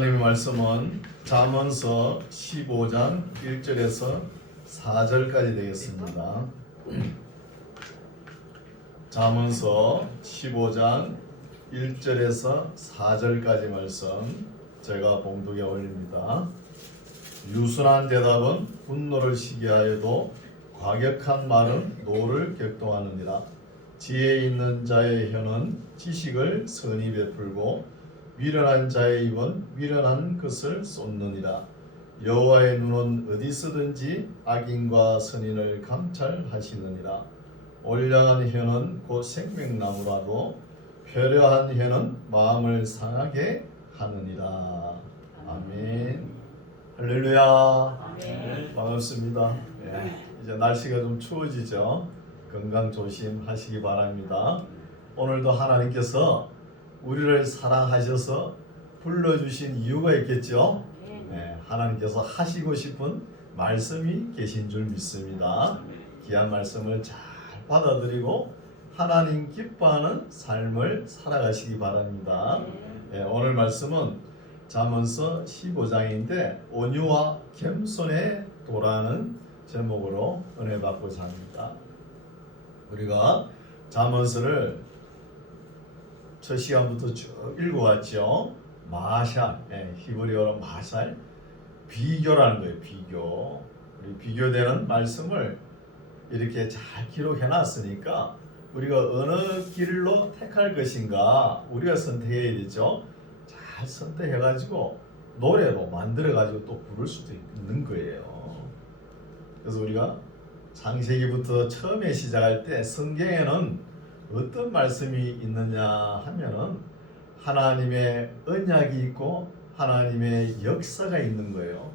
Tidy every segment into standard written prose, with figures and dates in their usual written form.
하나님의 말씀은 잠언서 15장 1절에서 4절까지 되겠습니다. 잠언서 15장 1절에서 4절까지 말씀 제가 봉독에 올립니다. 유순한 대답은 분노를 시기하여도 과격한 말은 노를 격동하느니라. 지혜 있는 자의 혀는 지식을 선히 베풀고 미련한 자의 입은 미련한 것을 쏟느니라. 여호와의 눈은 어디서든지 악인과 선인을 감찰하시느니라. 올량한 혀는 곧 생명나무라도 표려한 혀는 마음을 상하게 하느니라. 아멘. 할렐루야. 아멘. 반갑습니다. 이제 날씨가 좀 추워지죠. 건강 조심하시기 바랍니다. 오늘도 하나님께서 우리를 사랑하셔서 불러주신 이유가 있겠죠. 하나님께서 하시고 싶은 말씀이 계신 줄 믿습니다. 귀한 말씀을 잘 받아들이고 하나님 기뻐하는 삶을 살아가시기 바랍니다. 오늘 말씀은 잠언서 15장인데 온유와 겸손의 도라는 제목으로 은혜 받고자 합니다. 우리가 잠언서를 첫 시간부터 쭉 읽어왔죠. 마샬, 히브리어로 마샬, 비교라는 거예요. 비교. 우리 비교되는 말씀을 이렇게 잘 기록해놨으니까 우리가 어느 길로 택할 것인가 우리가 선택해야 되죠. 잘 선택해가지고 노래로 만들어가지고 또 부를 수도 있는 거예요. 그래서 우리가 창세기부터 처음에 시작할 때 성경에는 어떤 말씀이 있느냐 하면은 하나님의 언약이 있고 하나님의 역사가 있는 거예요.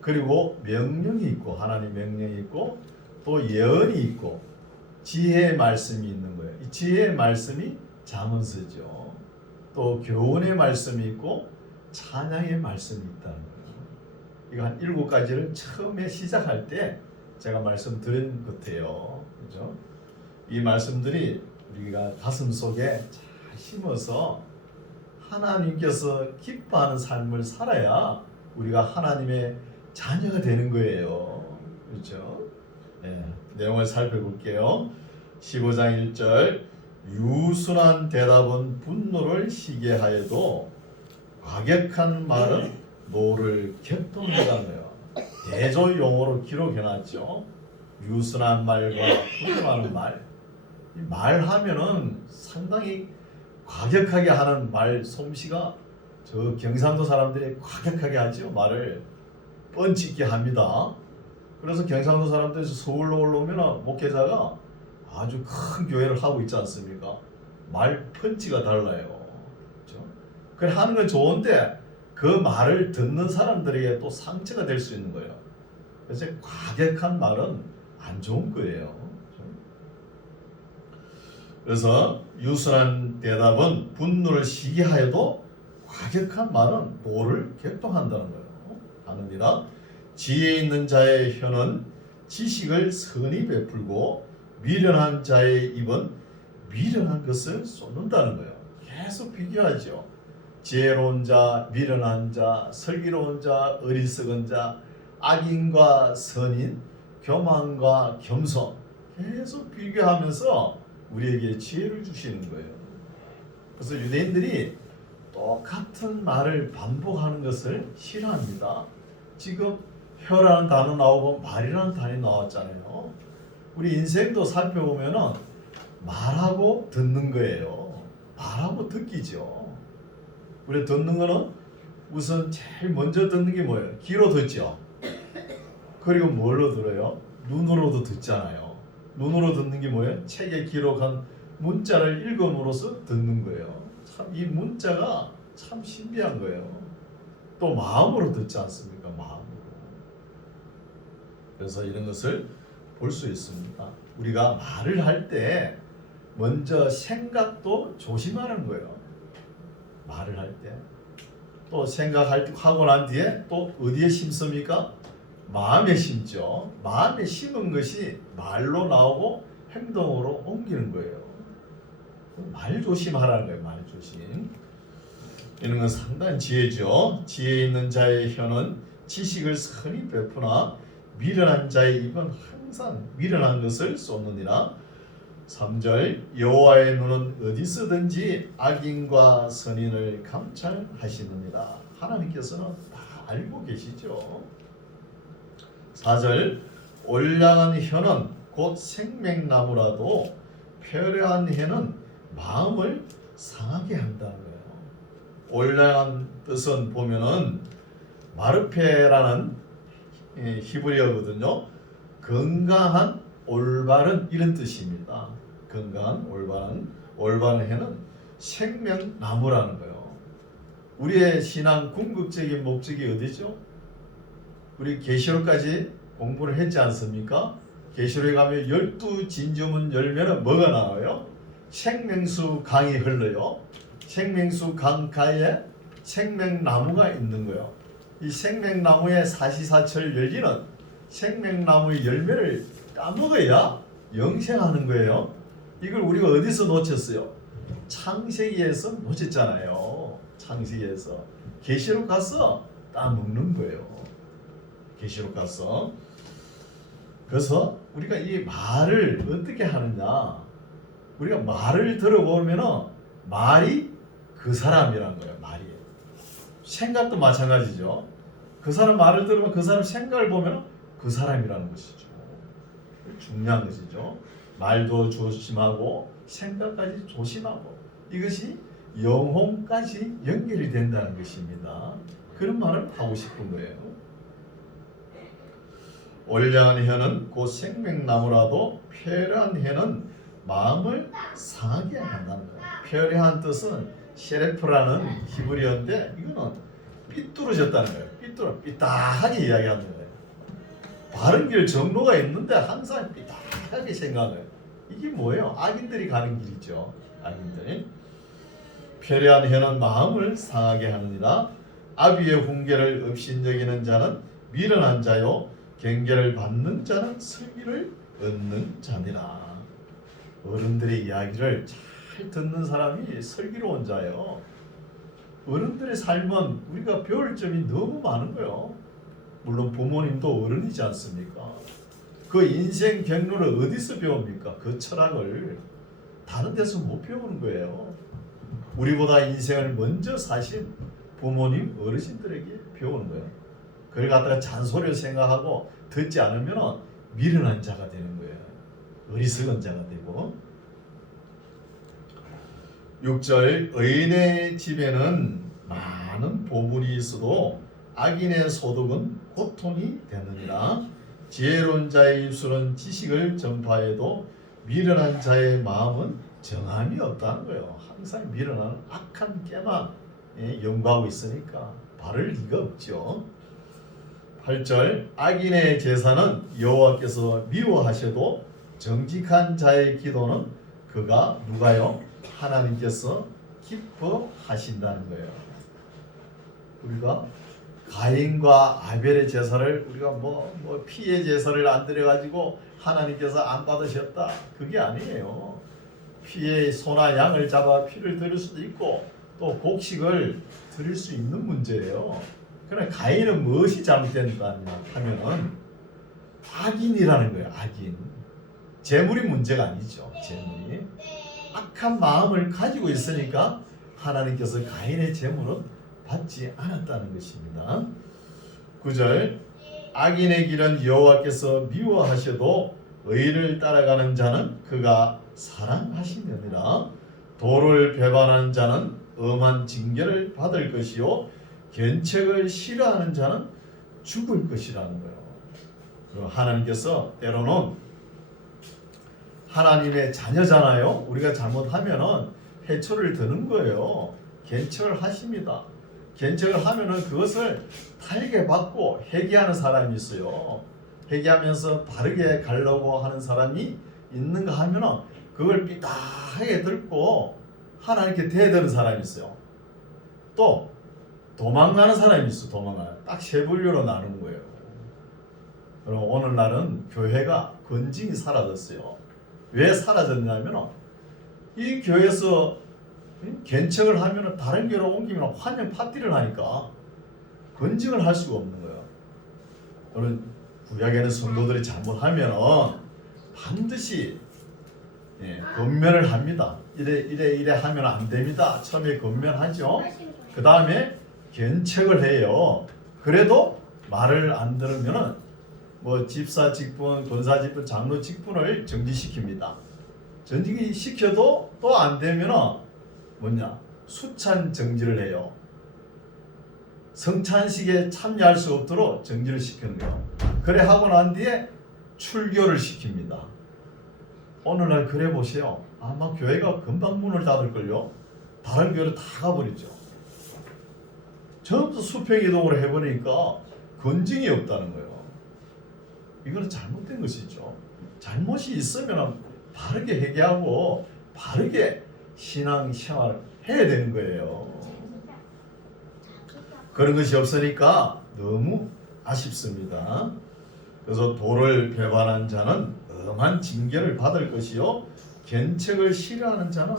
그리고 명령이 있고 하나님 명령이 있고 또 예언이 있고 지혜의 말씀이 있는 거예요. 이 지혜의 말씀이 잠언서죠. 또 교훈의 말씀이 있고 찬양의 말씀이 있다는 거예요. 이거 한 7가지를 처음에 시작할 때 제가 말씀드린 것 같아요. 그죠? 이 말씀들이 우리가 가슴 속에 잘 심어서 하나님께서 기뻐하는 삶을 살아야 우리가 하나님의 자녀가 되는 거예요. 그렇죠? 내용을 살펴볼게요. 15장 1절 유순한 대답은 분노를 시게 하여도 과격한 말은 노를 격동한다는 거예요. 대조 용어로 기록해놨죠. 유순한 말과 분노하는 말. 말하면은 상당히 과격하게 하는 말 솜씨가 저 경상도 사람들이 과격하게 하죠. 말을 펀치 있게 합니다. 그래서 경상도 사람들이 서울로 올라오면 목회자가 아주 큰 교회를 하고 있지 않습니까? 말 펀치가 달라요. 그렇죠? 그래 하는 건 좋은데 그 말을 듣는 사람들에게 또 상처가 될 수 있는 거예요. 그래서 과격한 말은 안 좋은 거예요. 그래서 유순한 대답은 분노를 시게 하여도 과격한 말은 노를 격동한다는 거예요. 하느니라. 지혜 있는 자의 혀는 지식을 선히 베풀고 미련한 자의 입은 미련한 것을 쏟는다는 거예요. 계속 비교하죠. 지혜로운 자, 미련한 자, 슬기로운 자, 어리석은 자, 악인과 선인, 교만과 겸손 계속 비교하면서 우리에게 지혜를 주시는 거예요. 그래서 유대인들이 똑같은 말을 반복하는 것을 싫어합니다. 지금 혀라는 단어 나오고 말이라는 단어 나왔잖아요. 우리 인생도 살펴보면은 말하고 듣는 거예요. 말하고 듣기죠. 우리 듣는 거는 우선 제일 먼저 듣는 게 뭐예요? 귀로 듣죠. 그리고 뭘로 들어요? 눈으로도 듣잖아요. 눈으로 듣는 게 뭐예요? 책에 기록한 문자를 읽음으로써 듣는 거예요. 참 이 문자가 참 신비한 거예요. 또 마음으로 듣지 않습니까? 마음으로. 그래서 이런 것을 볼 수 있습니다. 우리가 말을 할 때 먼저 생각도 조심하는 거예요. 말을 할 때. 또 생각하고 난 뒤에 또 어디에 심습니까? 마음에 심죠. 마음에 심은 것이 말로 나오고 행동으로 옮기는 거예요. 말 조심하라는 거예요. 말 조심. 이런 건 상당한 지혜죠. 지혜 있는 자의 혀는 지식을 선히 베푸나 미련한 자의 입은 항상 미련한 것을 쏟느니라. 3절 여호와의 눈은 어디서든지 악인과 선인을 감찰하시느니라. 하나님께서는 다 알고 계시죠. 4절 올량한 혀는 곧 생명나무라도 표려한 혀는 마음을 상하게 한다는 거예요. 올량한 뜻은 보면은 마르페라는 히브리어거든요. 건강한 올바른 이런 뜻입니다. 건강한 올바른 해는 생명나무라는 거예요. 우리의 신앙 궁극적인 목적이 어디죠? 우리 계시록까지 공부를 했지 않습니까? 계시록에 가면 12진주문 열면은 뭐가 나와요? 생명수 강이 흘러요. 생명수 강가에 생명나무가 있는 거예요. 이 생명나무의 사시사철 열리는 생명나무의 열매를 따먹어야 영생하는 거예요. 이걸 우리가 어디서 놓쳤어요? 창세기에서 놓쳤잖아요. 창세기에서. 계시록 가서 따먹는 거예요. 계시록 가서. 그래서 우리가 이 말을 어떻게 하느냐, 우리가 말을 들어보면 말이 그 사람이란 거예요. 말이. 생각도 마찬가지죠. 그 사람 말을 들으면 그 사람 생각을 보면 그 사람이라는 것이죠. 중요한 것이죠. 말도 조심하고 생각까지 조심하고, 이것이 영혼까지 연결이 된다는 것입니다. 그런 말을 하고 싶은 거예요. 올량한 혀는 곧 생명나무라도 표려한 혀는 마음을 상하게 한다는 거예요. 표려한 뜻은 셰레프라는 히브리어인데, 이거는 삐뚤어졌다는 거예요. 삐딱하게 이야기하는 거예요. 바른 길 정로가 있는데 항상 삐딱하게 생각해요. 이게 뭐예요? 악인들이 가는 길이죠. 악인들이. 표려한 혀는 마음을 상하게 하느니라. 아비의 훈계를 업신여기는 자는 미련한 자요, 경계를 받는 자는 슬기를 얻는 자니라. 어른들의 이야기를 잘 듣는 사람이 슬기로운 자예요. 어른들의 삶은 우리가 배울 점이 너무 많은 거예요. 물론 부모님도 어른이지 않습니까? 그 인생 경로를 어디서 배웁니까? 그 철학을 다른 데서 못 배우는 거예요. 우리보다 인생을 먼저 사신 부모님, 어르신들에게 배우는 거예요. 그걸 갖다가 잔소리를 생각하고 듣지 않으면 미련한 자가 되는 거예요. 어리석은 자가 되고. 6절 의인의 집에는 많은 보물이 있어도 악인의 소득은 고통이 되느니라. 지혜로운 자의 입술은 지식을 전파해도 미련한 자의 마음은 정함이 없다는 거예요. 항상 미련한 악한 깨만 연구하고 있으니까 바를 리가 없죠. 8절 악인의 제사는 여호와께서 미워하셔도 정직한 자의 기도는 그가 누가요? 하나님께서 기뻐하신다는 거예요. 우리가 가인과 아벨의 제사를 우리가 뭐 피의 제사를 안 드려가지고 하나님께서 안 받으셨다, 그게 아니에요. 피의 소나 양을 잡아 피를 드릴 수도 있고 또 곡식을 드릴 수 있는 문제예요. 그러나 가인은 무엇이 잘못된다 하면은 악인이라는 거예요. 악인. 재물이 문제가 아니죠. 재물이. 악한 마음을 가지고 있으니까 하나님께서 가인의 재물은 받지 않았다는 것입니다. 9절 악인의 길은 여호와께서 미워하셔도 의를 따라가는 자는 그가 사랑하시느니라. 도를 배반하는 자는 엄한 징계를 받을 것이요 견책을 싫어하는 자는 죽을 것이라는 거예요. 하나님께서 때로는 하나님의 자녀잖아요. 우리가 잘못하면은 해초를 드는 거예요. 견책을 하십니다. 견책을 하면은 그것을 달게 받고 회개하는 사람이 있어요. 회개하면서 바르게 가려고 하는 사람이 있는가 하면은 그걸 삐딱하게 들고 하나님께 대드는 사람이 있어요. 또 도망가는 사람이 있어. 도망가는. 딱 세 분류로 나누는 거예요. 그럼 오늘날은 교회가 건징이 사라졌어요. 왜 사라졌냐면 이 교회에서 견책을 하면은 다른 교회로 옮기면 환영 파티를 하니까 건증을 할 수가 없는 거예요. 오늘 구약에는 성도들이 잘못하면은 반드시 권면을 합니다. 이래 하면 안 됩니다. 처음에 권면하죠. 그 다음에 견책을 해요. 그래도 말을 안 들으면은 뭐 집사 직분, 권사 직분, 장로 직분을 정지시킵니다. 정지시켜도 또 안 되면은 뭐냐? 수찬 정지를 해요. 성찬식에 참여할 수 없도록 정지를 시키는 거예요. 그래 하고 난 뒤에 출교를 시킵니다. 오늘날 그래 보세요. 아마 교회가 금방 문을 닫을걸요. 다른 교회로 다 가버리죠. 전부 수평이동을 해버리니까 건증이 없다는 거예요. 이거는 잘못된 것이죠. 잘못이 있으면 바르게 회개하고 바르게 신앙생활을 해야 되는 거예요. 그런 것이 없으니까 너무 아쉽습니다. 그래서 도를 배반한 자는 엄한 징계를 받을 것이요 견책을 싫어하는 자는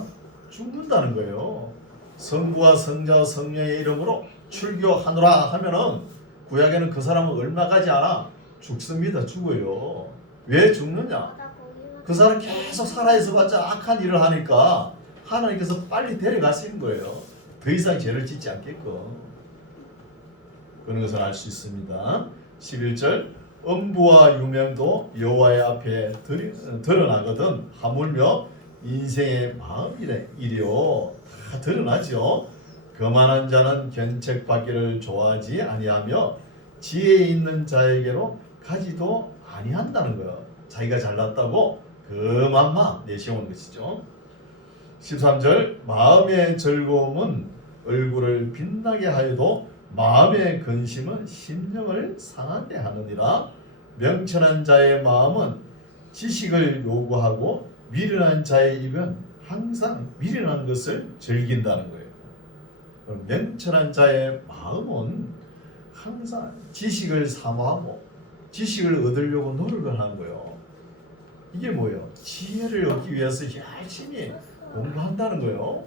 죽는다는 거예요. 성부와 성자와 성령의 이름으로 출교하노라 하면은 구약에는 그 사람은 얼마 가지 않아 죽습니다. 죽어요. 왜 죽느냐? 그 사람 계속 살아있어봤자 악한 일을 하니까 하나님께서 빨리 데려가시는 거예요. 더 이상 죄를 짓지 않게끔. 그런 것을 알 수 있습니다. 11절 음부와 유명도 여호와의 앞에 드러나거든 하물며 인생의 마음이리요. 다 드러나죠. 거만한 자는 견책받기를 좋아하지 아니하며 지혜 있는 자에게로 가지도 아니한다는 거예요. 자기가 잘났다고 그만만 내세우는 것이죠. 13절 마음의 즐거움은 얼굴을 빛나게 하여도 마음의 근심은 심령을 상하게 하느니라. 명철한 자의 마음은 지식을 요구하고 미련한 자의 입은 항상 미련한 것을 즐긴다는 거예요. 명철한 자의 마음은 항상 지식을 사모하고 지식을 얻으려고 노력을 하는 거예요. 이게 뭐예요? 지혜를 얻기 위해서 열심히 공부한다는 거예요.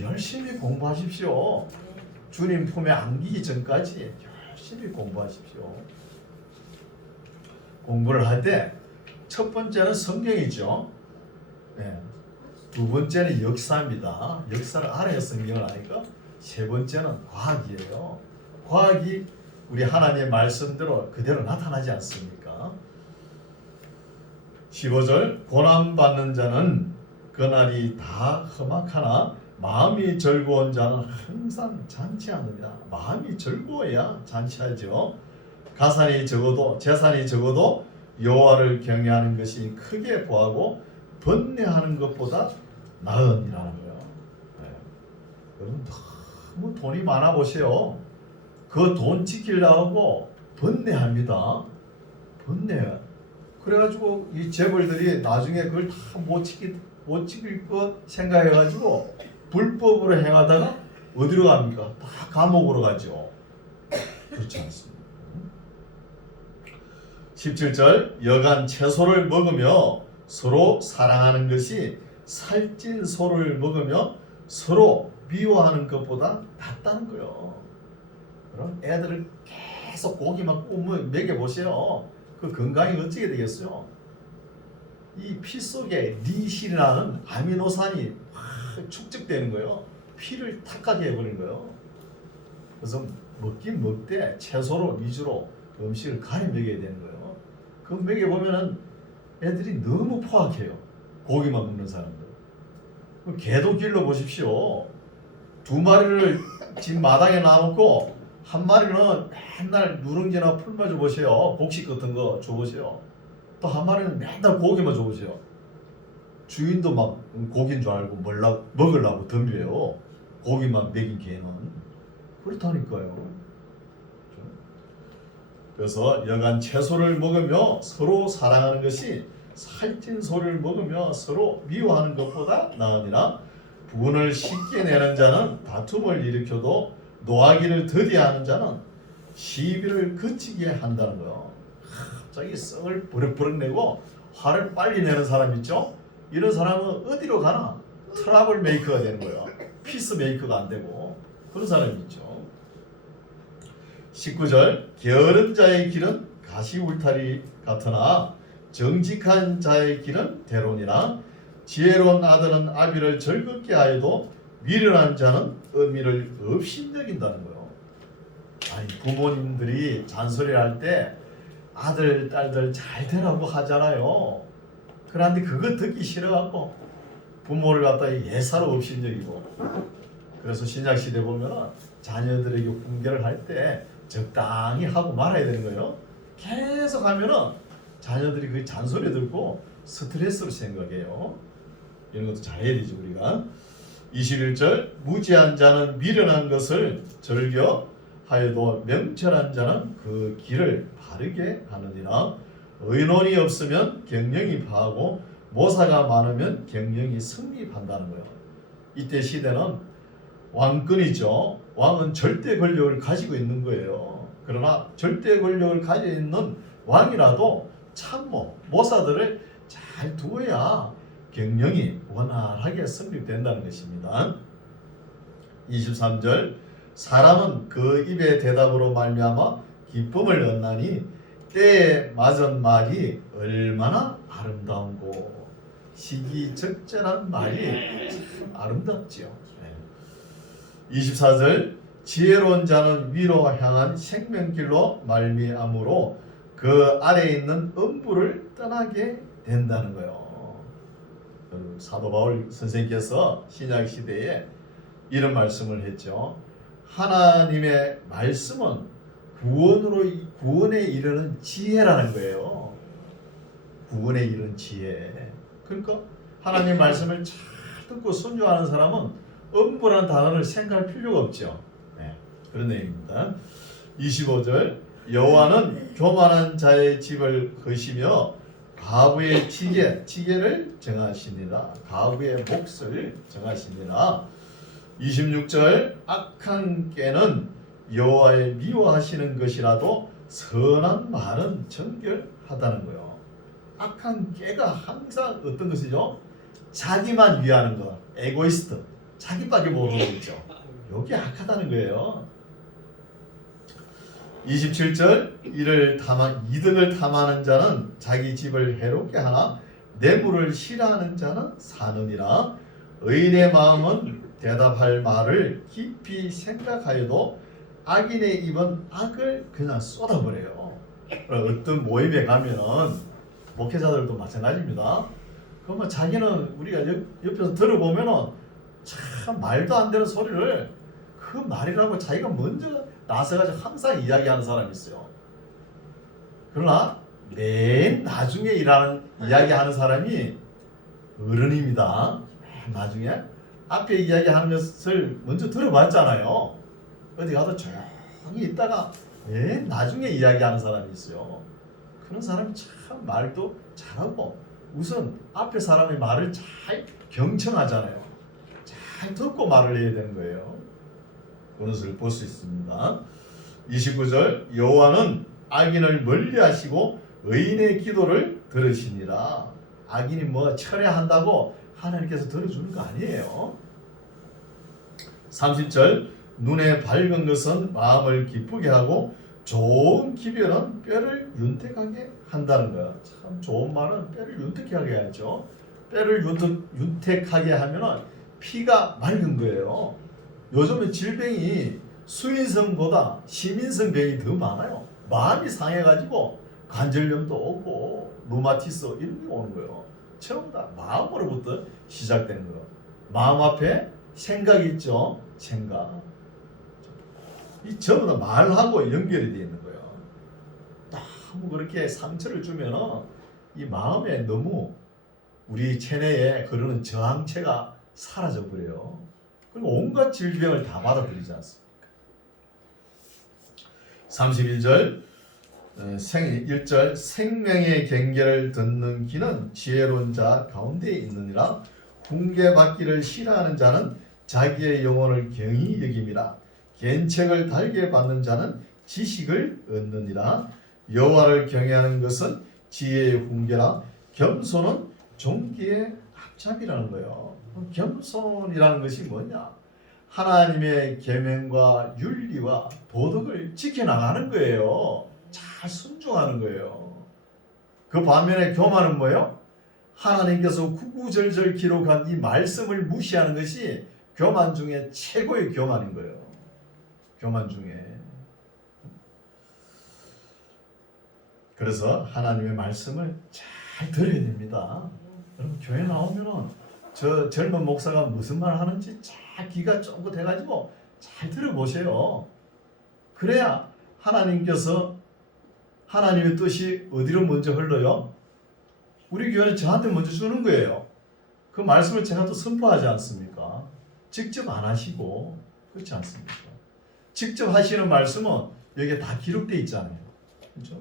열심히 공부하십시오. 주님 품에 안기기 전까지 열심히 공부하십시오. 공부를 할 때 첫 번째는 성경이죠. 두 번째는 역사입니다. 역사를 알아야 성경을 아니까. 세 번째는 과학이에요. 과학이 우리 하나님의 말씀대로 그대로 나타나지 않습니까? 15절 고난받는 자는 그날이 다 험악하나 마음이 즐거운 자는 항상 잔치하느니라. 마음이 즐거워야 잔치하죠. 가산이 적어도 재산이 적어도 여호와를 경외하는 것이 크게 보하고 번뇌하는 것보다 나으니라는 거예요. 여러분 너무 돈이 많아 보세요. 그 돈 지키려고 번뇌합니다. 번뇌. 그래가지고 이 재벌들이 나중에 그걸 다 못 지킬 것 생각해가지고 불법으로 행하다가 어디로 갑니까? 다 감옥으로 가죠. 그렇지 않습니다. 17절 여간 채소를 먹으며 서로 사랑하는 것이 살찐 소를 먹으며 서로 미워하는 것보다 낫다는 거예요. 그럼 애들을 계속 고기만 구우면 먹여보세요. 그 건강이 어떻게 되겠어요? 이 피 속에 리신이라는 아미노산이 확 축적되는 거예요. 피를 탁하게 해버리는 거예요. 그래서 먹긴 먹되 채소로 위주로 음식을 가려 먹여야 되는 거예요. 그 먹여보면은 애들이 너무 포악해요. 고기만 먹는 사람들. 개도 길러보십시오. 2마리를 집 마당에 놔놓고 한 마리는 맨날 누룽지나 풀만 줘보세요. 곡식 같은 거 줘보세요. 또 한 마리는 맨날 고기만 줘보세요. 주인도 막 고기인 줄 알고 먹으려고 덤벼요. 고기만 먹인 개는. 그렇다니까요. 그래서 여간 채소를 먹으며 서로 사랑하는 것이 살찐 소를 먹으며 서로 미워하는 것보다 나으니라. 분을 쉽게 내는 자는 다툼을 일으켜도 노하기를 더디하는 자는 시비를 그치게 한다는 거예요. 갑자기 썩을 버럭버럭 내고 화를 빨리 내는 사람 있죠? 이런 사람은 어디로 가나 트러블 메이커가 되는 거예요. 피스메이커가 안 되고 그런 사람이 있죠. 19절 게으른 자의 길은 가시 울타리 같으나 정직한 자의 길은 대론이라 지혜로운 아들은 아비를 즐겁게 하여도 미련한 자는 의미를 없이 여긴다는 거예요. 아니 부모님들이 잔소리를 할 때 아들 딸들 잘 되라고 하잖아요. 그런데 그거 듣기 싫어갖고 부모를 갖다 예사로 없이 여기고 그래서 신약시대 보면은 자녀들에게 훈계를 할 때 적당히 하고 말아야 되는 거예요. 계속 하면은 자녀들이 그 잔소리 듣고 스트레스로 생각해요. 이런 것도 잘해야 되죠 우리가. 21절 무지한 자는 미련한 것을 즐겨 하여도 명철한 자는 그 길을 바르게 하느니라. 의논이 없으면 경영이 파하고 모사가 많으면 경영이 승리한다는 거예요. 이때 시대는 왕권이죠. 왕은 절대 권력을 가지고 있는 거예요. 그러나 절대 권력을 가지고 있는 왕이라도 참모, 모사들을 잘 두어야 경영이 원활하게 성립된다는 것입니다. 23절 사람은 그 입의 대답으로 말미암아 기쁨을 얻나니 때에 맞은 말이 얼마나 아름다운고. 시기적절한 말이 참 아름답지요. 24절 지혜로운 자는 위로 향한 생명길로 말미암으로 그 아래에 있는 음부를 떠나게 된다는 거예요. 사도 바울 선생님께서 신약 시대에 이런 말씀을 했죠. 하나님의 말씀은 구원에 이르는 지혜라는 거예요. 구원에 이르는 지혜. 그러니까 하나님 말씀을 잘 듣고 순종하는 사람은 음부라는 단어를 생각할 필요가 없죠. 네, 그런 내용입니다. 25절 여호와는 교만한 자의 집을 거시며 과부의 지게를 정하시니라. 과부의 몫을 정하시니라. 26절 악한 깨는 여호와의 미워하시는 것이라도 선한 말은 정결하다는 거예요. 악한 깨가 항상 어떤 것이죠? 자기만 위하는 것, 에고이스트, 자기밖에 모르는 거 있죠. 여기 악하다는 거예요. 27절 이득을 탐하는 자는 자기 집을 해롭게 하나 뇌물을 싫어하는 자는 사느니라. 의인의 마음은 대답할 말을 깊이 생각하여도 악인의 입은 악을 그냥 쏟아버려요. 어떤 모임에 가면은 목회자들도 마찬가지입니다. 그러면 자기는 우리가 옆에서 들어보면은 참 말도 안 되는 소리를 그 말이라고 자기가 먼저 나서가지고 항상 이야기하는 사람이 있어요. 그러나 맨 나중에 이야기하는 사람이 어른입니다. 맨 나중에 앞에 이야기하는 것을 먼저 들어봤잖아요. 어디 가서 조용히 있다가 맨 나중에 이야기하는 사람이 있어요. 그런 사람이 참 말도 잘하고 우선 앞에 사람의 말을 잘 경청하잖아요. 잘 듣고 말을 해야 되는 거예요. 그런 것을 볼 수 있습니다. 29절 여호와는 악인을 멀리하시고 의인의 기도를 들으시니라. 악인이 뭐 철회한다고 하나님께서 들어주는 거 아니에요. 30절 눈에 밝은 것은 마음을 기쁘게 하고 좋은 기별은 뼈를 윤택하게 한다는 거야. 참 좋은 말은 뼈를 윤택하게 하죠. 뼈를 윤택하게 하면은 피가 맑은 거예요. 요즘은 질병이 수인성보다 시민성 병이 더 많아요. 마음이 상해가지고 관절염도 오고 루마티스 이런 게 오는 거예요. 전부 다 마음으로부터 시작되는 거예요. 마음 앞에 생각이 있죠. 생각. 이 전부 다 말하고 연결이 되어 있는 거예요. 너무 그렇게 상처를 주면은 이 마음에 너무 우리 체내에 흐르는 저항체가 사라져 버려요. 그리고 온갖 질병을 다 받아들이지 않습니까? 31절 1절 생명의 경계를 듣는 귀는 지혜로운 자 가운데 있느니라. 훈계받기를 싫어하는 자는 자기의 영혼을 경히 여김이라. 견책을 달게 받는 자는 지식을 얻느니라. 여호와를 경외하는 것은 지혜의 훈계라. 겸손은 존귀의 합작이라는 거예요. 겸손이라는 것이 뭐냐? 하나님의 계명과 윤리와 도덕을 지켜나가는 거예요. 잘 순종하는 거예요. 그 반면에 교만은 뭐예요? 하나님께서 구구절절 기록한 이 말씀을 무시하는 것이 교만 중에 최고의 교만인 거예요. 교만 중에. 그래서 하나님의 말씀을 잘 들어야 됩니다. 여러분 교회 나오면은 저 젊은 목사가 무슨 말 하는지 잘 귀가 쫑긋 해가지고 잘 들어보세요. 그래야 하나님께서 하나님의 뜻이 어디로 먼저 흘러요? 우리 교회는 저한테 먼저 주는 거예요. 그 말씀을 제가 또 선포하지 않습니까? 직접 안 하시고 그렇지 않습니까? 직접 하시는 말씀은 여기에 다 기록되어 있잖아요. 그렇죠?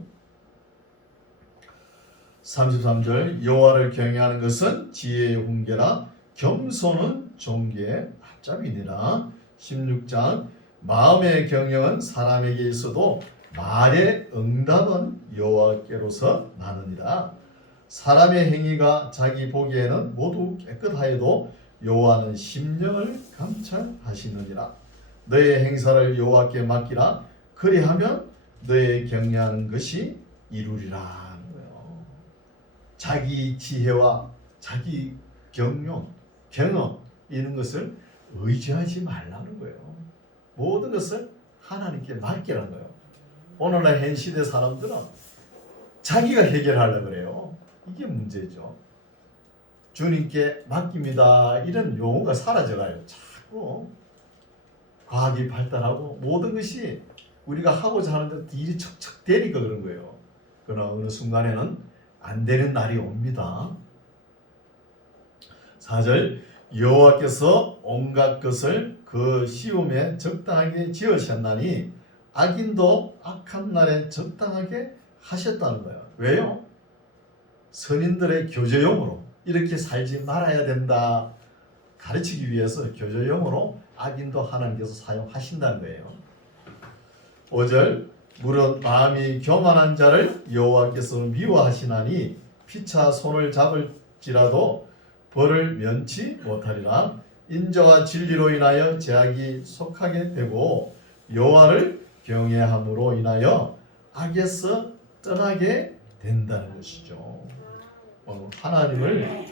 33절 여호와를 경외하는 것은 지혜의 훈계라 겸손은 존귀의 앞잡이니라. 16장 마음의 경영은 사람에게 있어도 말의 응답은 여호와께로서 나느니라. 사람의 행위가 자기 보기에는 모두 깨끗하여도 여호와는 심령을 감찰하시느니라. 너의 행사를 여호와께 맡기라. 그리하면 너의 경외하는 것이 이루리라. 자기 지혜와 자기 경영, 경험 이런 것을 의지하지 말라는 거예요. 모든 것을 하나님께 맡기라는 거예요. 오늘날 현 시대 사람들은 자기가 해결하려고 그래요. 이게 문제죠. 주님께 맡깁니다. 이런 용어가 사라져가요. 자꾸 과학이 발달하고 모든 것이 우리가 하고자 하는데 일이 척척 되니까 그런 거예요. 그러나 어느 순간에는 안 되는 날이 옵니다. 4절 여호와께서 온갖 것을 그 시험에 적당하게 지으셨나니 악인도 악한 날에 적당하게 하셨다는 거예요. 왜요? 선인들의 교제용으로 이렇게 살지 말아야 된다 가르치기 위해서 교제용으로 악인도 하나님께서 사용하신다는 거예요. 5절 무릇 마음이 교만한 자를 여호와께서 미워하시나니 피차 손을 잡을지라도 벌을 면치 못하리라. 인자와 진리로 인하여 제약이 속하게 되고 여호와를 경외함으로 인하여 악에서 떠나게 된다는 것이죠. 하나님을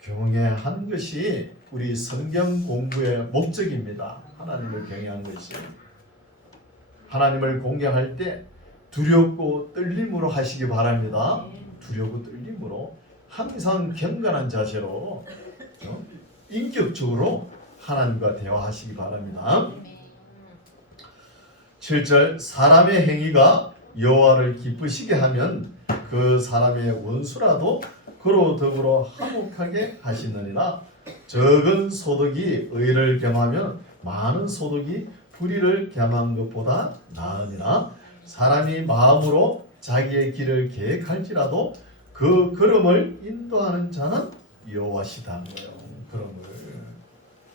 경외하는 것이 우리 성경 공부의 목적입니다. 하나님을 경외하는 것이. 하나님을 공경할 때 두렵고 떨림으로 하시기 바랍니다. 두렵고 떨림으로 항상 경건한 자세로 인격적으로 하나님과 대화하시기 바랍니다. 7절 사람의 행위가 여호와를 기쁘시게 하면 그 사람의 원수라도 그로 더불어 화목하게 하시느니라. 적은 소득이 의를 겸하면 많은 소득이 불의를 겸한 것보다 나으니라. 사람이 마음으로 자기의 길을 계획할지라도 그 걸음을 인도하는 자는 여호와시다는 거예요. 걸음을.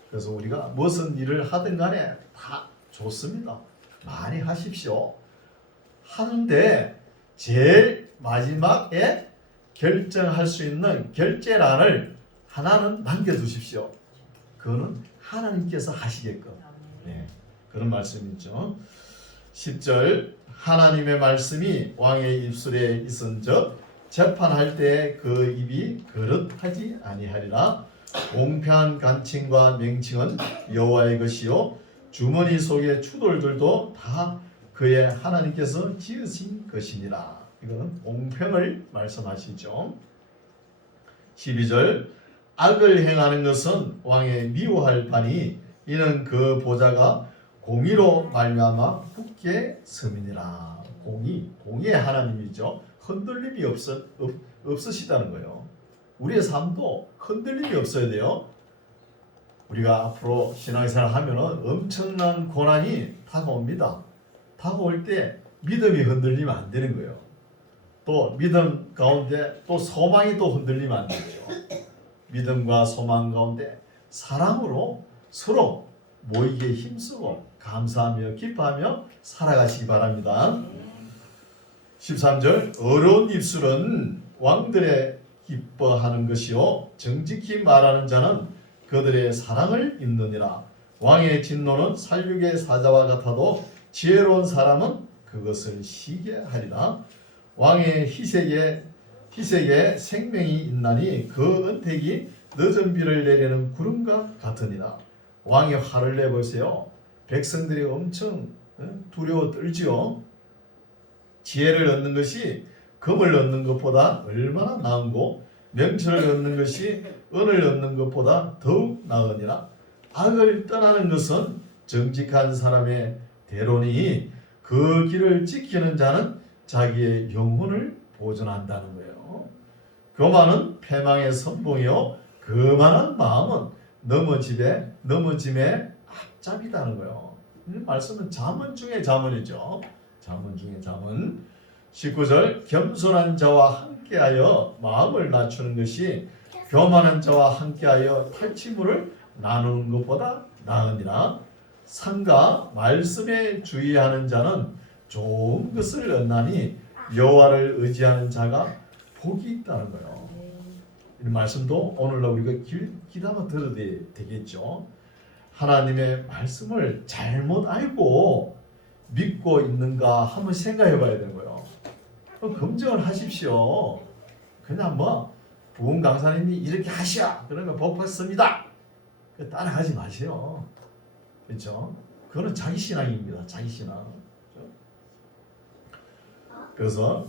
그래서 우리가 무슨 일을 하든 간에 다 좋습니다. 많이 하십시오. 하는데 제일 마지막에 결정할 수 있는 결제란을 하나는 남겨두십시오. 그거는 하나님께서 하시게끔. 네. 그런 말씀이죠. 10절 하나님의 말씀이 왕의 입술에 있은즉 재판할 때 그 입이 거릇하지 아니하리라. 공평한 간칭과 맹칭은 여호와의 것이요 주머니 속의 추돌들도 다 그의 하나님께서 지으신 것이니라. 이거는 공평을 말씀하시죠. 12절 악을 행하는 것은 왕의 미워할 바니 이는 그 보좌가 공의로 말미암아 굳게 서민이라. 공의의 하나님이죠. 흔들림이 없으시다는 거예요. 우리의 삶도 흔들림이 없어야 돼요. 우리가 앞으로 신앙생활 하면은 엄청난 고난이 다가옵니다. 다가올 때 믿음이 흔들리면 안 되는 거예요. 또 믿음 가운데 또 소망이 또 흔들리면 안 되죠. 믿음과 소망 가운데 사랑으로 서로 모이게 힘쓰고 감사하며 기뻐하며 살아가시기 바랍니다. 13절 어려운 입술은 왕들의 기뻐하는 것이요 정직히 말하는 자는 그들의 사랑을 입느니라. 왕의 진노는 살육의 사자와 같아도 지혜로운 사람은 그것을 시게 하리라. 왕의 희색에 생명이 있나니 그 은택이 늦은 비를 내리는 구름과 같으니라. 왕이 화를 내보세요. 백성들이 엄청 두려워 떨지요. 지혜를 얻는 것이 금을 얻는 것보다 얼마나 나은고 명철을 얻는 것이 은을 얻는 것보다 더욱 나으니라. 악을 떠나는 것은 정직한 사람의 대로니 그 길을 지키는 자는 자기의 영혼을 보존한다는 거예요. 교만은 패망의 선봉이요 거만한 마음은 넘어짐의 앞잡이다는 거예요. 말씀은 잠언 중에 잠언이죠. 잠언 중에 잠언. 19절 겸손한 자와 함께하여 마음을 낮추는 것이 교만한 자와 함께하여 탈취물을 나누는 것보다 나으니라. 상가 말씀에 주의하는 자는 좋은 것을 얻나니 여호와를 의지하는 자가 복이 있다는 거예요. 이 말씀도 오늘날 우리가 귀담아 들어야 되겠죠. 하나님의 말씀을 잘못 알고 믿고 있는가 한번 생각해 봐야 되는 거예요. 검증을 하십시오. 그냥 부흥 강사님이 이렇게 하시야 그러면 복 받습니다. 따라가지 마세요. 그렇죠? 그거는 자기 신앙입니다. 자기 신앙. 그래서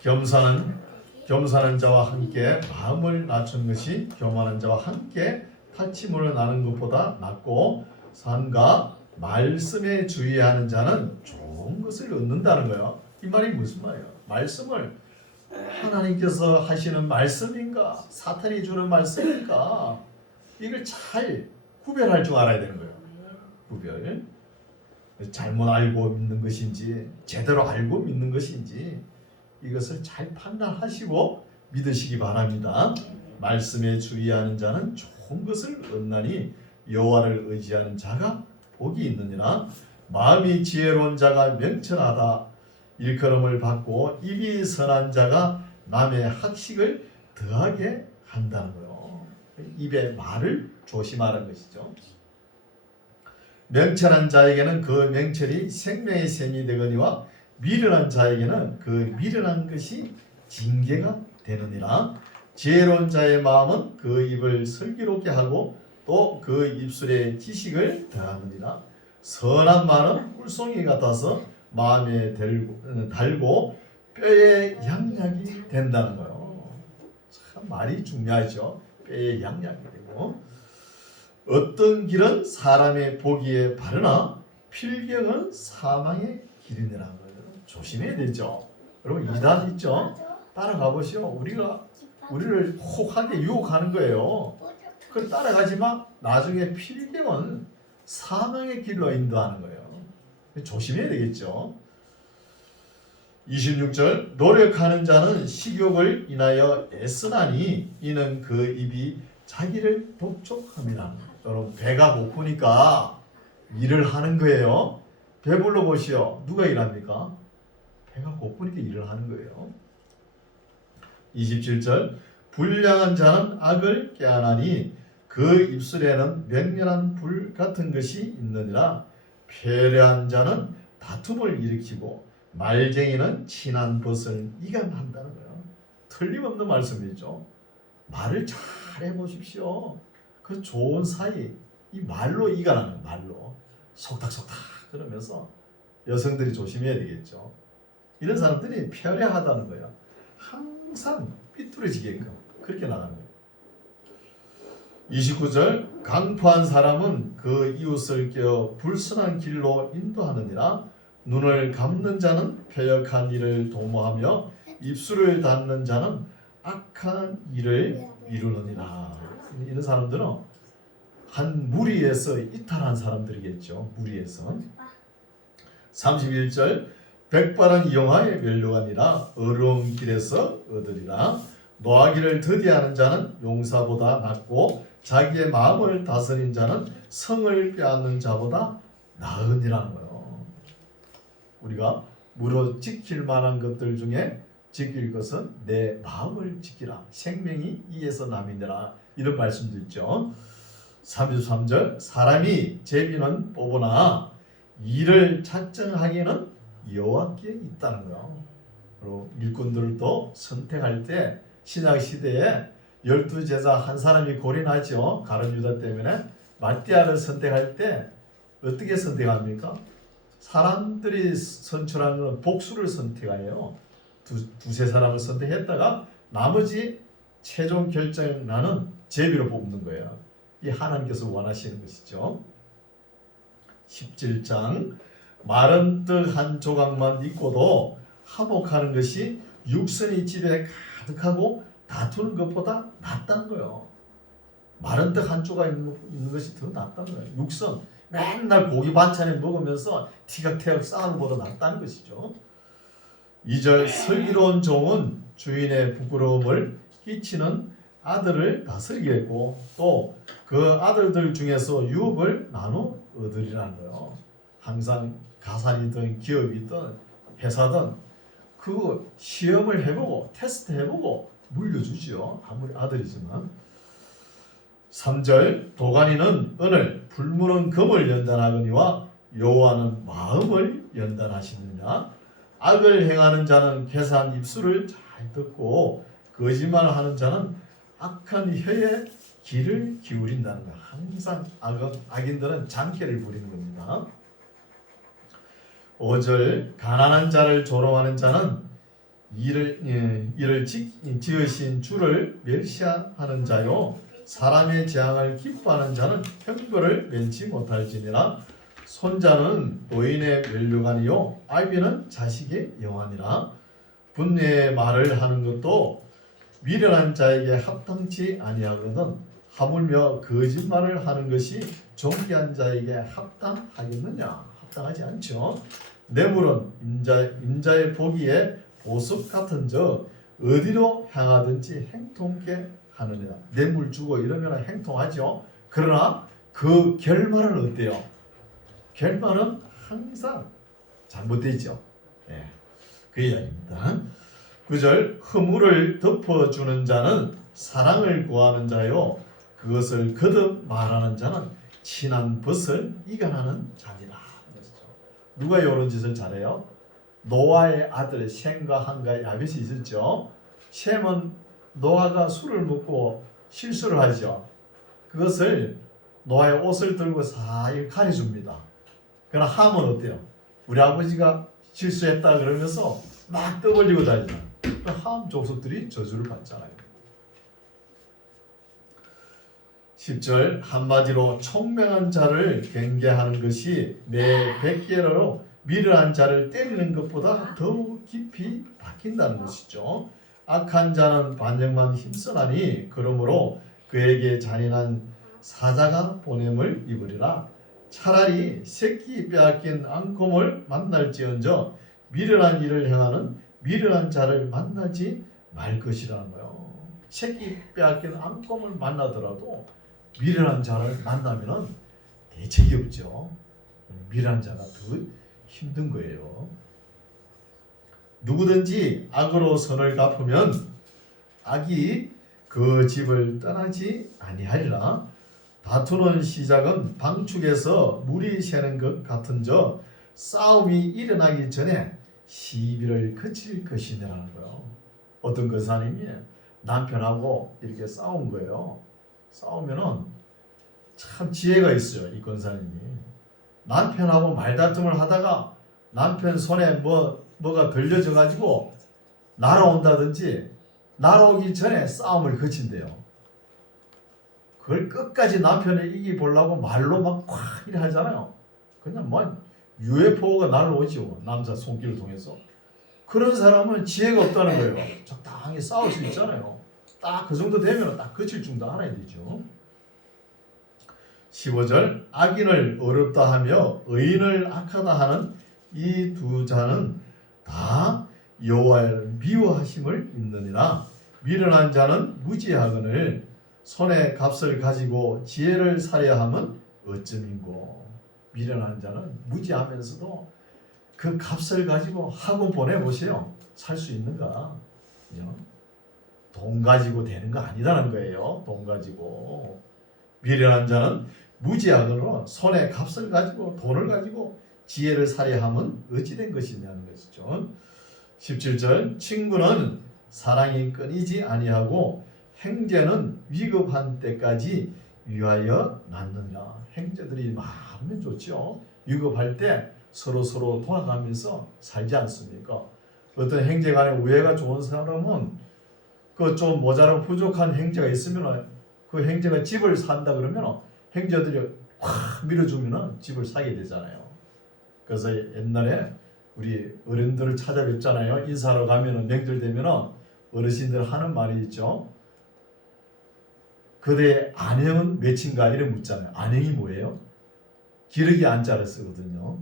겸손한 자와 함께 마음을 낮춘 것이 교만한 자와 함께 탈취물을 나는 것보다 낫고 산과 말씀에 주의하는 자는 좋은 것을 얻는다는 거예요. 이 말이 무슨 말이에요? 말씀을 하나님께서 하시는 말씀인가 사탄이 주는 말씀인가 이걸 잘 구별할 줄 알아야 되는 거예요. 구별. 잘못 알고 믿는 것인지 제대로 알고 믿는 것인지 이것을 잘 판단하시고 믿으시기 바랍니다. 말씀에 주의하는 자는 좋은 것을 얻나니 여호와를 의지하는 자가 복이 있느니라. 마음이 지혜로운 자가 명철하다. 일컬음을 받고 입이 선한 자가 남의 학식을 더하게 한다는 거예요. 입의 말을 조심하는 것이죠. 명철한 자에게는 그 명철이 생명의 샘이 되거니와 미련한 자에게는 그 미련한 것이 징계가 되느니라. 지혜로운 자의 마음은 그 입을 슬기롭게 하고 또 그 입술에 지식을 더하느니라. 선한 말은 꿀송이 같아서 마음에 달고 뼈에 양약이 된다는 거예요. 참 말이 중요하죠. 뼈에 양약이 되고 어떤 길은 사람의 보기에 바르나 필경은 사망의 길이라는 거예요. 조심해야 되죠. 여러분 이단 있죠? 따라가 보시오. 우리를 혹하게 유혹하는 거예요. 그걸 따라가지만 나중에 필경은 사망의 길로 인도하는 거예요. 조심해야 되겠죠. 26절 노력하는 자는 식욕을 인하여 애쓰나니 이는 그 입이 자기를 독촉함이라. 여러분 배가 고프니까 일을 하는 거예요. 배불러 보시오. 누가 일합니까? 배가 고프니까 일을 하는 거예요. 27절 불량한 자는 악을 꾀하나니 그 입술에는 맹렬한 불 같은 것이 있느니라. 패례한 자는 다툼을 일으키고 말쟁이는 친한 벗을 이간한다는 거예요. 틀림없는 말씀이죠. 말을 잘 해보십시오. 그 좋은 사이 이 말로 이간하는 말로 속닥속닥 그러면서 여성들이 조심해야 되겠죠. 이런 사람들이 패례하다는 거예요. 항상 삐뚤어지게끔 그렇게 나가는 거예요. 29절 강포한 사람은 그 이웃을 깨어 불순한 길로 인도하느니라. 눈을 감는 자는 패역한 일을 도모하며 입술을 닫는 자는 악한 일을 이루느니라. 이런 사람들은 한 무리에서 이탈한 사람들이겠죠. 무리에서. 31절 백발은 영화의 멸류가 아니라 어려운 길에서 얻으리라. 노하기를 더디하는 자는 용사보다 낫고 자기의 마음을 다스린 자는 성을 빼앗는 자보다 나으니라는 거예요. 우리가 물어 지킬 만한 것들 중에 지킬 것은 내 마음을 지키라. 생명이 이에서 남이니라. 이런 말씀도 있죠. 33절 사람이 제비는 뽑으나 이를 작정하기는 여호와께 있다는 거예요. 그리고 일꾼들도 선택할 때 신약 시대에 12제자 한 사람이 고린하죠. 가룟 유다 때문에. 마띠아를 선택할 때 어떻게 선택합니까? 사람들이 선출한 건 복수를 선택해요. 두세 사람을 선택했다가 나머지 최종 결정 나는 제비로 뽑는 거예요. 이 하나님께서 원하시는 것이죠. 17장 마른 떡 한 조각만 있고도 화목하는 것이 육선이 집에 가득하고 다투는 것보다 낫다는 거예요. 마른 떡 한 조각 있는 것이 더 낫다는 거예요. 육선 맨날 고기 반찬에 먹으면서 티격태격 싸우는 것보다 낫다는 것이죠. 2절 슬기로운 종은 주인의 부끄러움을 끼치는 아들을 다스리겠고 또 그 아들들 중에서 유업을 나눠 얻으리라는 거예요. 항상 가산이든 기업이든 회사든 그 시험을 해보고 테스트 해보고 물려주지요. 아무리 아들이지만. 3절 도가니는 은을 불무는 금을 연단하거니와 여호와는 마음을 연단하시느냐. 악을 행하는 자는 계산 입술을 잘 듣고 거짓말하는 자는 악한 혀에 귀를 기울인다는 거. 항상 악인들은 장깨를 부리는 겁니다. 5절 가난한 자를 조롱하는 자는 이를 지으신 주를 멸시하는 자요 사람의 재앙을 기뻐하는 자는 형벌을 면치 못할지니라. 손자는 노인의 면류관이요 아비는 자식의 영환이라. 분뇌의 말을 하는 것도 미련한 자에게 합당치 아니하거든 하물며 거짓말을 하는 것이 존귀한 자에게 합당하겠느냐. 합당하지 않죠. 뇌물은 임자의 보기에 보석 같은저 어디로 향하든지 행통케 하느니라. 뇌물 주고 이러면 행통하죠. 그러나 그 결말은 어때요? 결말은 항상 잘못되죠. 네, 그 이야기입니다. 9절 허물을 덮어주는 자는 사랑을 구하는 자요 그것을 거듭 말하는 자는 친한 벗을 이겨나는 자니라. 누가 이런 짓을 잘해요? 노아의 아들 셈과 함과 야벳이 있었죠. 셈은 노아가 술을 먹고 실수를 하죠. 그것을 노아의 옷을 들고 사이 가려줍니다. 그러나 함은 어때요? 우리 아버지가 실수했다 그러면서 막 떠벌리고 다니죠. 함 족속들이 저주를 받잖아요. 10절 한마디로 총명한 자를 경계하는 것이 매 100개로 미련한 자를 때리는 것보다 더욱 깊이 박힌다는 것이죠. 악한 자는 반역만 힘쓰나니 그러므로 그에게 잔인한 사자가 보냄을 입으리라. 차라리 새끼 빼앗긴 앙콤을 만날지언정 미련한 일을 행하는 미련한 자를 만나지 말 것이라는 거예요. 새끼 빼앗긴 앙콤을 만나더라도 미련한 자를 만나면은 대책이 없죠. 미련한 자가 더 힘든 거예요. 누구든지 악으로 선을 갚으면 악이 그 집을 떠나지 아니하리라. 다투는 시작은 방축에서 물이 새는 것 같은저 싸움이 일어나기 전에 시비를 그칠 것이냐라는 거예요. 어떤 권사님이 남편하고 이렇게 싸운 거예요. 싸우면은 참 지혜가 있어요. 이 권사님이 남편하고 말다툼을 하다가 남편 손에 뭐가 들려져 가지고 날아온다든지 날아오기 전에 싸움을 그친대요. 그걸 끝까지 남편을 이기보려고 말로 막 콱 이래 하잖아요. 그냥 뭐 UFO가 날아오죠. 남자 손길을 통해서. 그런 사람은 지혜가 없다는 거예요. 적당히 싸울 수 있잖아요. 딱 그 정도 되면 딱 그칠 정도 알아야 되죠. 15절 악인을 어렵다 하며 의인을 악하다 하는 이 두 자는 다 여호와의 미워하심을 입느니라. 미련한 자는 무지하거늘 손에 값을 가지고 지혜를 살해함은 어쩌민고. 미련한 자는 무지하면서도 그 값을 가지고 학원 보내보세요. 살 수 있는가? 돈 가지고 되는 거 아니라는 거예요. 돈 가지고 미련한 자는 무지하거나 손에 값을 가지고 돈을 가지고 지혜를 살해함은 어찌된 것이냐는 것이죠. 17절 친구는 사랑이 끊이지 아니하고 형제는 위급한 때까지 위하여 낳느니라. 형제들이 많으면 좋죠. 위급할 때 서로 도와가면서 살지 않습니까? 어떤 형제 간에 우애가 좋은 사람은 그 좀 모자라고 부족한 형제가 있으면 그 형제가 집을 산다 그러면 형제들이 확 밀어주면 집을 사게 되잖아요. 그래서 옛날에 우리 어른들을 찾아뵙잖아요. 인사하러 가면 명절 되면 어르신들 하는 말이 있죠. 그대의 안형은 몇인가 이래 묻잖아요. 안형이 뭐예요? 기러기 안자를 쓰거든요.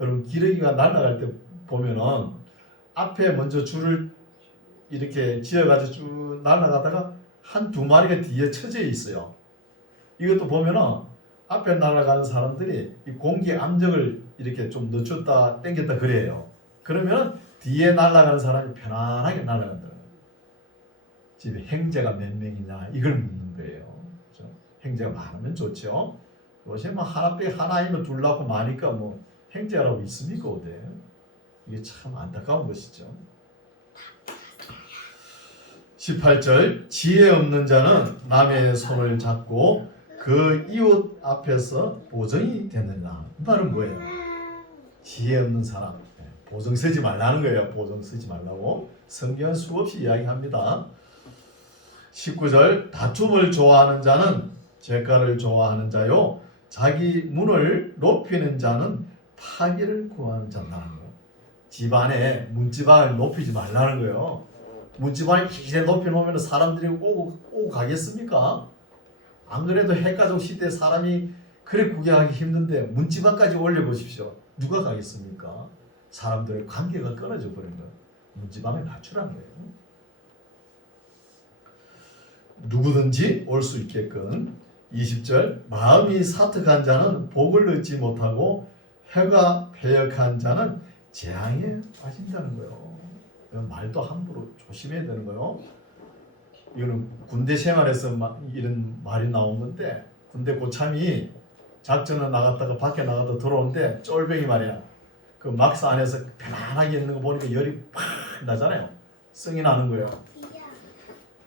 여러분 기러기가 날아갈 때 보면은 앞에 먼저 줄을 이렇게 지어가지고 쭉 날아가다가 한두 마리가 뒤에 쳐져 있어요. 이것도 보면은 앞에 날아가는 사람들이 이 공기 압력을 이렇게 좀 늦췄다 당겼다 그래요. 그러면 뒤에 날아가는 사람이 편안하게 날아간다. 집에 형제가 몇 명이냐 이걸 묻는 거예요. 그렇죠? 형제가 많으면 좋죠. 요새 뭐 하나이면 둘 낳고 많으니까 뭐 형제라고 있습니까 어때? 이게 참 안타까운 것이죠. 18절 지혜 없는 자는 남의 손을 잡고 그 이웃 앞에서 보정이 되느니라. 이 말은 뭐예요? 지혜 없는 사람 보정 쓰지 말라는 거예요. 보정 쓰지 말라고 성경은 수없이 이야기합니다. 19절 다툼을 좋아하는 자는 죄가를 좋아하는 자요 자기 문을 높이는 자는 파기를 구하는 자라는 거예요. 집안에 문지방을 높이지 말라는 거예요. 문지방을 기대 높여놓으면 사람들이 오고 가겠습니까? 안 그래도 핵가족 시대 사람이 그래 구경하기 힘든데 문지방까지 올려보십시오. 누가 가겠습니까? 사람들의 관계가 끊어져 버린 거예요. 문지방을 갖추라는 거예요. 누구든지 올 수 있게끔. 20절 마음이 사특한 자는 복을 얻지 못하고 혀가 패역한 자는 재앙에 빠진다는 거예요. 말도 함부로 조심해야 되는 거예요. 이거는 군대 생활에서 이런 말이 나온 건데 군대 고참이 작전을 나갔다가 밖에 나가다 들어오는데 쫄병이 말이야. 그 막사 안에서 편안하게 있는 거 보니까 열이 팍 나잖아요. 성이 나는 거예요.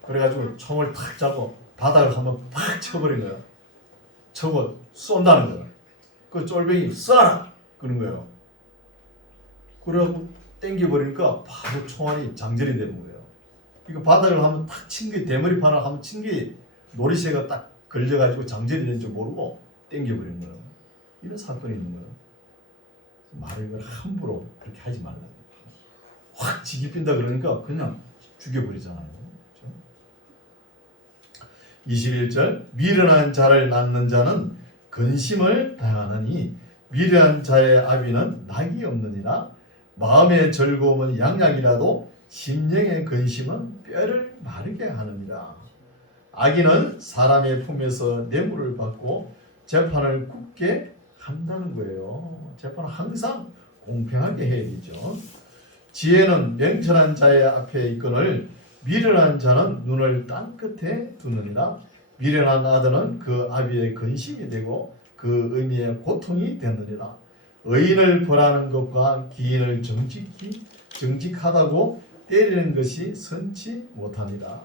그래가지고 총을 탁 잡고 바닥을 한번 팍 쳐버린 거예요. 저거 쏜다는 거예요. 그 쫄병이 쏴라! 그런 거예요. 그래갖고 땡겨버리니까 바로 총알이 장전이 되는 거예요. 이거 바닥을 한번 탁 친 게 대머리판을 한번 친 게 놀이새가 딱 걸려가지고 장전이 된 줄 모르고 땡겨버리는 거예요. 이런 사건이 있는 거예요. 말을 함부로 그렇게 하지 말라. 확 지기 빈다 그러니까 그냥 죽여버리잖아요. 21절 미련한 자를 낳는 자는 근심을 당하느니 미련한 자의 아비는 낙이 없느니라. 마음의 즐거움은 양약이라도 심령의 근심은 뼈를 마르게 하느니라. 악인은 사람의 품에서 뇌물을 받고 재판을 굳게 한다는 거예요. 재판은 항상 공평하게 해야죠. 지혜는 명철한 자의 앞에 있거늘 미련한 자는 눈을 땅 끝에 두느니라. 미련한 아들은 그 아비의 근심이 되고 그 의미의 고통이 되느니라. 의인을 벌하는 것과 기인을 정직하다고 때리는 것이 선치 못하니라.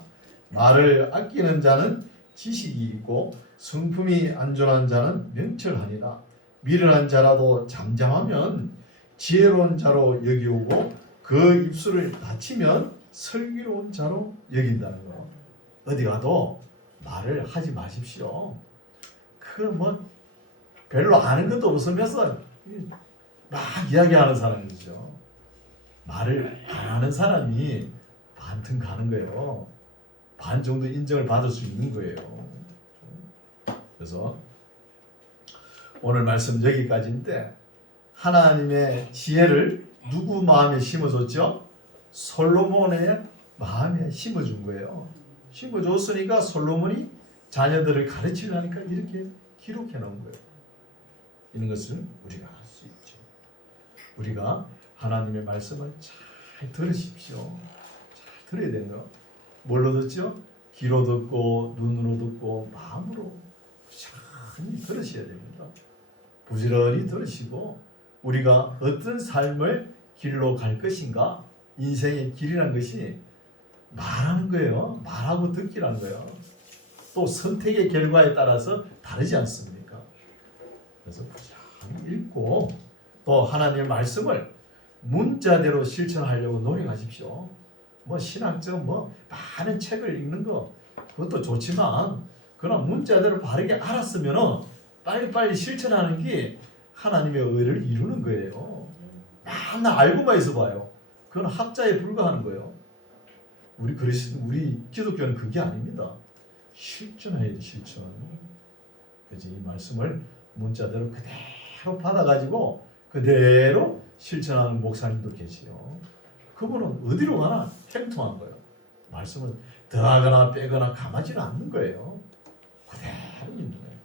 말을 아끼는 자는 지식이 있고 성품이 안전한 자는 명철하니라. 미련한 자라도 잠잠하면 지혜로운 자로 여기오고 그 입술을 닫히면 슬기로운 자로 여긴다는 거. 어디 가도 말을 하지 마십시오. 그 뭐 별로 아는 것도 없으면서 막 이야기하는 사람이죠. 말을 안 하는 사람이 반틈 가는 거예요. 반 정도 인정을 받을 수 있는 거예요. 그래서 오늘 말씀 여기까지인데 하나님의 지혜를 누구 마음에 심어줬죠? 솔로몬의 마음에 심어준 거예요. 심어줬으니까 솔로몬이 자녀들을 가르치려니까 이렇게 기록해 놓은 거예요. 이런 것을 우리가 알 수 있죠. 우리가 하나님의 말씀을 잘 들으십시오. 잘 들어야 되는 거. 뭘로 듣죠? 귀로 듣고 눈으로 듣고 마음으로 부지런히 들으셔야 됩니다. 부지런히 들으시고 우리가 어떤 삶을 길로 갈 것인가, 인생의 길이라는 것이 말하는 거예요. 말하고 듣기라는 거예요. 또 선택의 결과에 따라서 다르지 않습니까? 그래서 부지런히 읽고 또 하나님의 말씀을 문자대로 실천하려고 노력하십시오. 뭐 신학적 많은 책을 읽는 거 그것도 좋지만 그러나 문자대로 바르게 알았으면은 빨리빨리 실천하는 게 하나님의 의를 이루는 거예요. 맨날 알고만 있어 봐요. 그건 학자에 불과하는 거예요. 우리 기독교는 그게 아닙니다. 실천해야 돼, 실천. 그래서 이 말씀을 문자대로 그대로 받아가지고 그대로 실천하는 목사님도 계시요. 그분은 어디로 가나 행통한 거예요. 말씀을 더하거나 빼거나 감하지는 않는 거예요. 그대로 있는 거예요.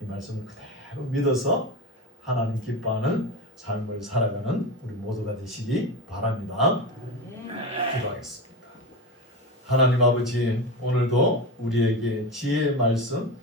이 말씀을 그대로 믿어서 하나님 기뻐하는 삶을 살아가는 우리 모두가 되시기 바랍니다. 기도하겠습니다. 하나님 아버지, 오늘도 우리에게 지혜의 말씀,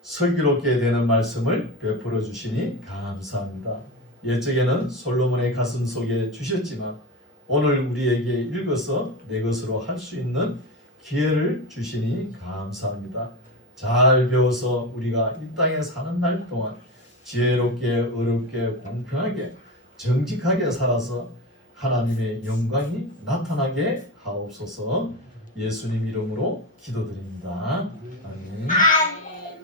슬기롭게 되는 말씀을 베풀어 주시니 감사합니다. 옛적에는 솔로몬의 가슴 속에 주셨지만 오늘 우리에게 읽어서 내 것으로 할 수 있는 기회를 주시니 감사합니다. 잘 배워서 우리가 이 땅에 사는 날 동안 지혜롭게, 어렵게, 공평하게, 정직하게 살아서 하나님의 영광이 나타나게 하옵소서. 예수님 이름으로 기도드립니다. 아멘.